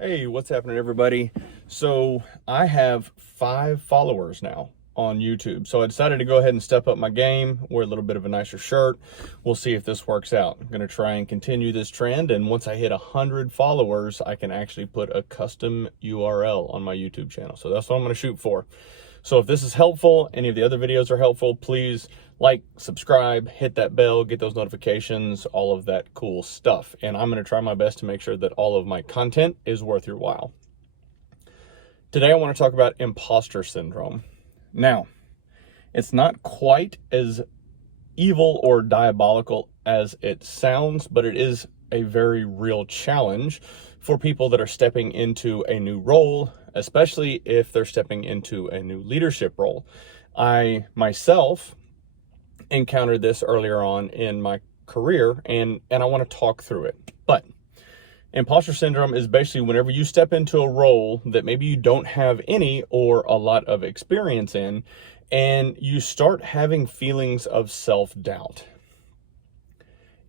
Hey, what's happening, everybody? So I have 5 followers now on YouTube. So I decided to go ahead and step up my game, wear a little bit of a nicer shirt. We'll see if this works out. I'm going to try and continue this trend. And once I hit 100 followers, I can actually put a custom URL on my YouTube channel. So that's what I'm going to shoot for. So if this is helpful, any of the other videos are helpful, please like, subscribe, hit that bell, get those notifications, all of that cool stuff. And I'm going to try my best to make sure that all of my content is worth your while. Today I want to talk about imposter syndrome. Now, it's not quite as evil or diabolical as it sounds, but it is a very real challenge for people that are stepping into a new role, especially if they're stepping into a new leadership role. I myself encountered this earlier on in my career, and I want to talk through it. But imposter syndrome is basically whenever you step into a role that maybe you don't have any or a lot of experience in, and you start having feelings of self-doubt.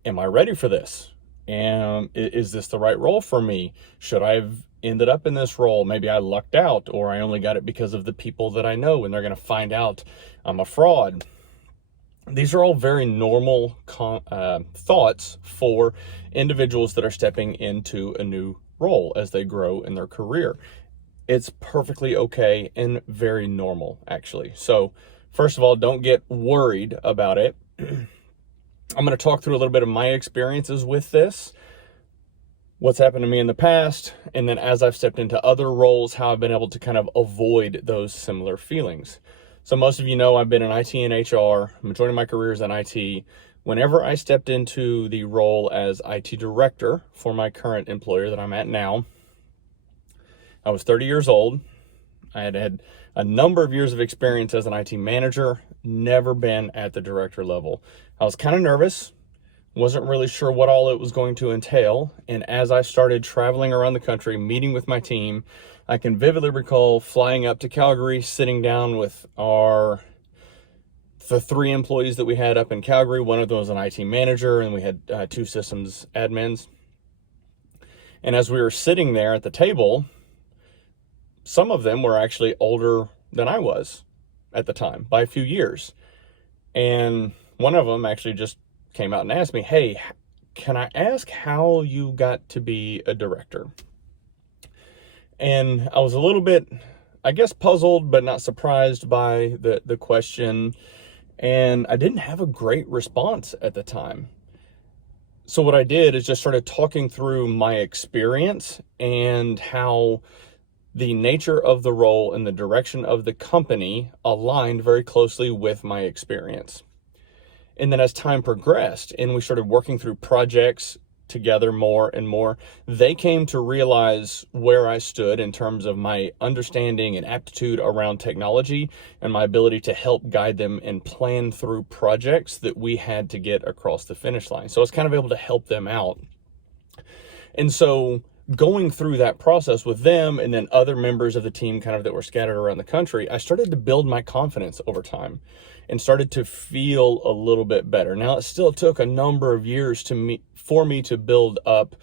Am I ready for this? Is this the right role for me? Should I have ended up in this role? Maybe I lucked out, or I only got it because of the people that I know, and they're going to find out I'm a fraud. These are all very normal thoughts for individuals that are stepping into a new role as they grow in their career. It's perfectly okay and very normal, actually. So first of all, don't get worried about it. I'm going to talk through a little bit of my experiences with this, what's happened to me in the past, and then as I've stepped into other roles, how I've been able to kind of avoid those similar feelings. So most of you know I've been in IT and HR. Majority of my career is in IT. Whenever I stepped into the role as IT director for my current employer that I'm at now, I was 30 years old. I had had a number of years of experience as an IT manager, never been at the director level. I was kind of nervous, wasn't really sure what all it was going to entail. And as I started traveling around the country, meeting with my team, I can vividly recall flying up to Calgary, sitting down with the 3 employees that we had up in Calgary. One of them was an IT manager, and we had 2 systems admins. And as we were sitting there at the table, some of them were actually older than I was at the time by a few years. And one of them actually just came out and asked me, "Hey, can I ask how you got to be a director?" And I was a little bit, I guess, puzzled, but not surprised by the question. And I didn't have a great response at the time. So what I did is just started talking through my experience and how the nature of the role and the direction of the company aligned very closely with my experience. And then as time progressed and we started working through projects together more and more, they came to realize where I stood in terms of my understanding and aptitude around technology and my ability to help guide them and plan through projects that we had to get across the finish line. So I was kind of able to help them out. And so going through that process with them and then other members of the team kind of that were scattered around the country, I started to build my confidence over time and started to feel a little bit better. Now, it still took a number of years for me to build up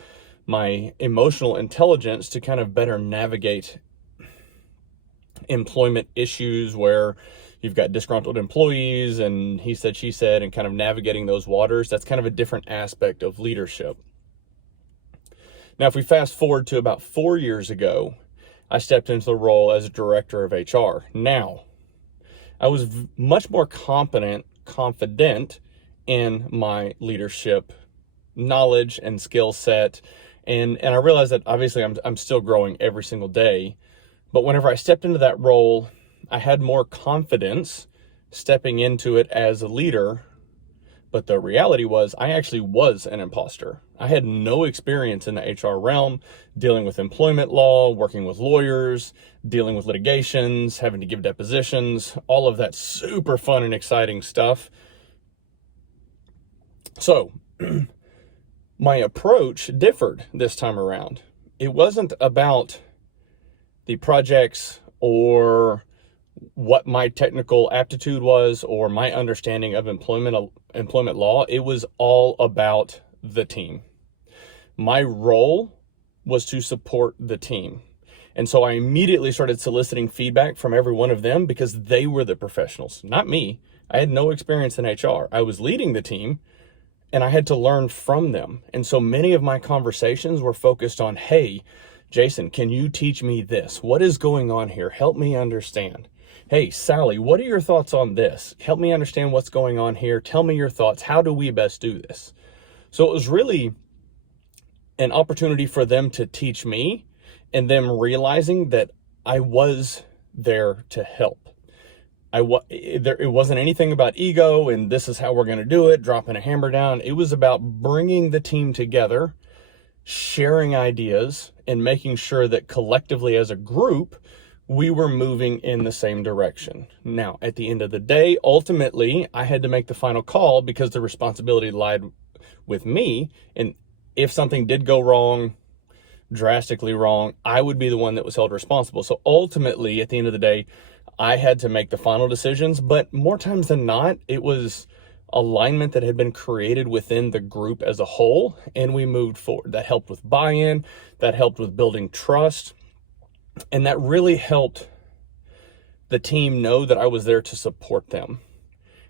my emotional intelligence to kind of better navigate employment issues where you've got disgruntled employees and he said, she said, and kind of navigating those waters. That's kind of a different aspect of leadership. Now, if we fast forward to about 4 years ago, I stepped into the role as a director of HR. Now, I was much more confident in my leadership knowledge and skill set. And I realized that obviously I'm still growing every single day. But whenever I stepped into that role, I had more confidence stepping into it as a leader. But the reality was I actually was an imposter. I had no experience in the HR realm, dealing with employment law, working with lawyers, dealing with litigations, having to give depositions, all of that super fun and exciting stuff. So my approach differed this time around. It wasn't about the projects or what my technical aptitude was or my understanding of employment law. It was all about the team. My role was to support the team. And so I immediately started soliciting feedback from every one of them because they were the professionals, not me. I had no experience in HR. I was leading the team and I had to learn from them. And so many of my conversations were focused on, hey, Jason, can you teach me this? What is going on here? Help me understand. Hey, Sally, what are your thoughts on this? Help me understand what's going on here. Tell me your thoughts. How do we best do this? So it was really an opportunity for them to teach me and them realizing that I was there to help. It wasn't anything about ego and this is how we're going to do it, dropping a hammer down. It was about bringing the team together, sharing ideas, and making sure that collectively as a group, we were moving in the same direction. Now, at the end of the day, ultimately, I had to make the final call because the responsibility lied with me. And if something did go wrong, drastically wrong, I would be the one that was held responsible. So ultimately, at the end of the day, I had to make the final decisions, but more times than not, it was alignment that had been created within the group as a whole, and we moved forward. That helped with buy-in, that helped with building trust, and that really helped the team know that I was there to support them.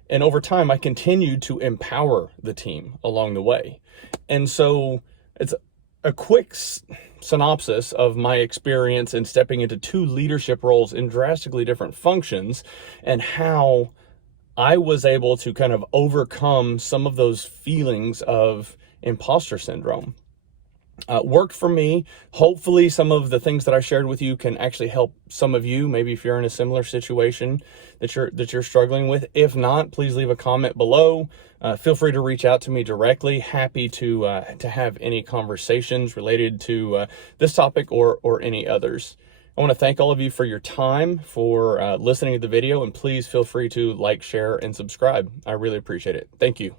And over time, I continued to empower the team along the way. And so it's a quick synopsis of my experience in stepping into 2 leadership roles in drastically different functions and how I was able to kind of overcome some of those feelings of imposter syndrome. Worked for me. Hopefully some of the things that I shared with you can actually help some of you, maybe if you're in a similar situation that you're struggling with. If not, please leave a comment below. Feel free to reach out to me directly. Happy to have any conversations related to this topic or any others. I want to thank all of you for your time, for listening to the video, and please feel free to like, share, and subscribe. I really appreciate it. Thank you.